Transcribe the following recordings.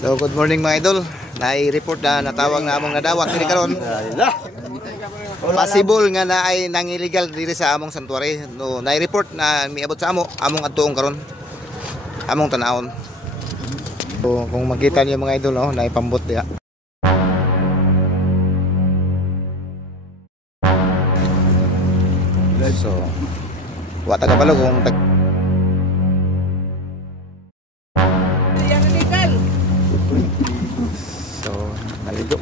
So good morning mga idol. Nai-report na natawag na among nadawat diri karon. Possible nga na ay nang illegal diri sa among santuary. No, nai-report na miabot sa among adtuong karon. Among tanawon. So kung makita niyo mga idol, no, naipambot diha. So wa taga palo kung naligo.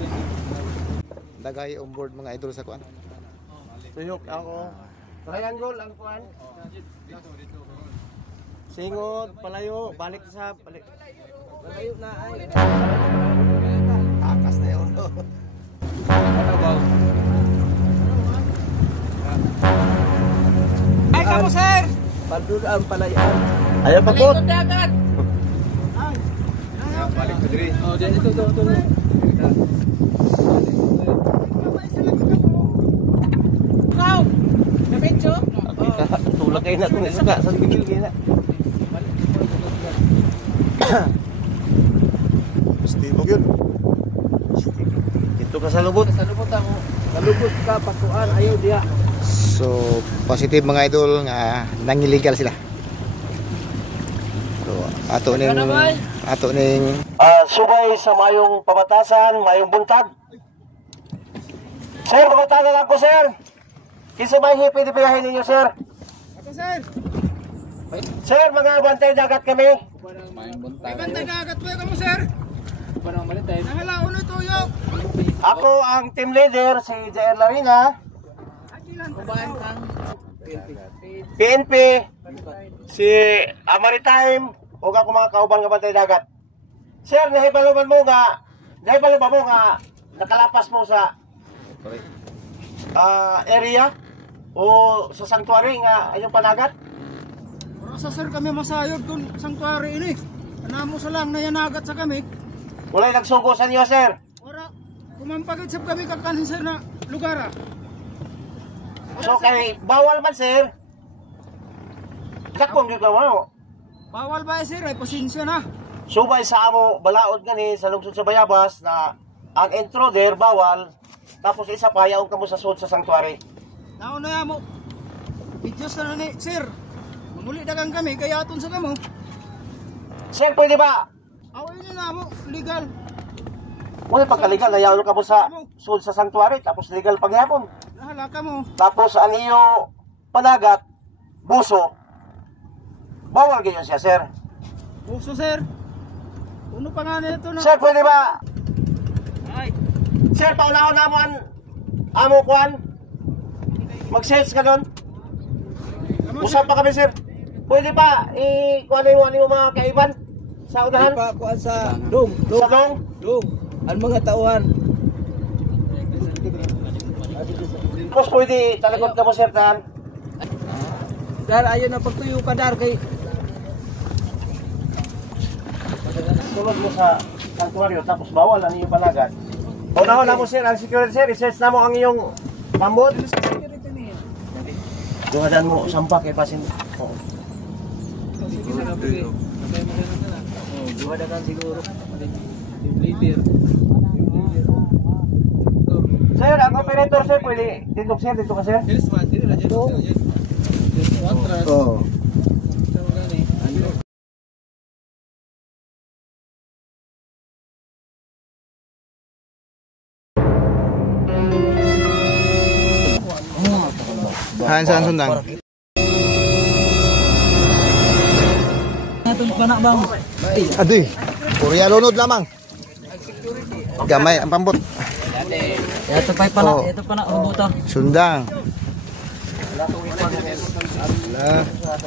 Dagay on board mga idol sa kuan. Tuyok ako. Triangle ang kuan. Singot, palayo, balik sa balik. Palayo na ay. Takas na yun. Ay, kamu sir! Padul ang palayan. Ayaw pagkot. Balik ko diri. Oh, diyan ito. Kau, nabencho? Tulak kayo na kung isuka sa bigil kayo na. Stibog yun. Ito ka sa lubot. Sa lubot ako. Sa lubot ka, pagkuhan, ayaw diya. So positive mga idol nga nang illegal sila. So ato ning subay sa mayong pamatasan, mayong buntag. Sir, pamatasan ako sir. Kisa may hipi di biyahin ninyo sir. Ako sir. Sir, mga bantay dagat kami. Mayong buntag. Bantay dagat po kamo sir. Parang malitay. Nahalaon na tuyok. Ako ang team leader si JR Larina. Kubahan kang PNP, si Maritime, o ako mga kauban nga bantay dagat. Sir, nahibaluban mo nga nakalapas mo sa area o sa sanctuary nga ayong panagat? Rasa sir kami masayod dun sanctuary ini. Anamo sa lang na yanagat sa kami. Walay nagsugo sa inyo, sir. Ora, kumampagid sab kami kakanhin sir na lugar. So kay bawal man sir. Dakong gyud mo. Bawal ba sir ay pasensya na. Subay sa amo balaod gani sa lungsod sa Bayabas na ang intruder bawal tapos isa pa yaong kamo sa sud sa sanctuary. Nauna mo. Videos na ni sir. Mamuli dagang kami kaya aton sa kamo. Sir, pwede ba? Away ni na mo legal. Wala pagka-legal na yaong kamo sa sud sa sanctuary tapos legal paghapon. Nahalaka mo. Tapos ang iyo panagat buso. Bawal ganyan siya, sir. Buso sir. Uno pa nga nito na. Sir, pwede ba? Ay. Sir, paunahon na mo ang amo kuan. Mag-sales ka doon. Usap pa kami, sir. Pwede pa i-kuanin mo mga kaiban sa unahan? Pa kuan sa dong. Sa dong? Dong. Ang mga tauhan. Tapos pwede talagot ka mo, sir, tahan. Dar ayo na pagtuyo ka dar kay Tulog mo sa sanctuaryo, tapos bawal ang iyong panagat. Unahon na mo, sir, ang security, sir. I-search na mo ang iyong pambot. Duhadan mo, sampak kay pasin. Oo. duhadakan siguro. Leader. Sir, ang operator, sir, pwede tindog, sir, dito ka, sir. oh. Saan sundang? Natun pa na bang? Aduh, Korea lunod lamang. Gamay ang pambot. Ito pa na, Oh. ito pa na ubuto. Sundang.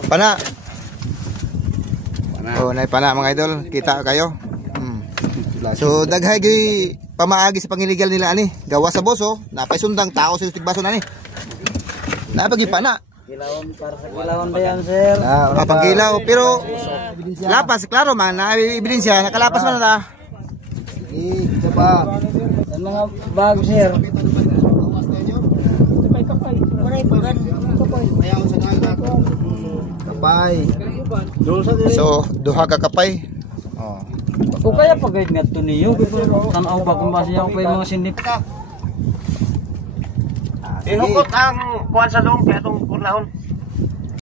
Pana. Oh, nay pana mga idol, kita kayo. So daghay gyud pamaagi sa pangiligal nila ani. Gawa sa boso, napay sundang tao sa tigbaso na ni. Napagi pana. Kilawon ba yan, sir? Pangkilaw pero lapas klaro man na ebidensya nakalapas man na. Ito pa. Ang mga bag, sir. Kapay. So duha ka kapay. Oh. O kaya pagayad nga ito niyo, tanaw ba kung basiya ko pa yung mga sinip. Ihukot ang kuwan sa loob kaya itong kurnahon.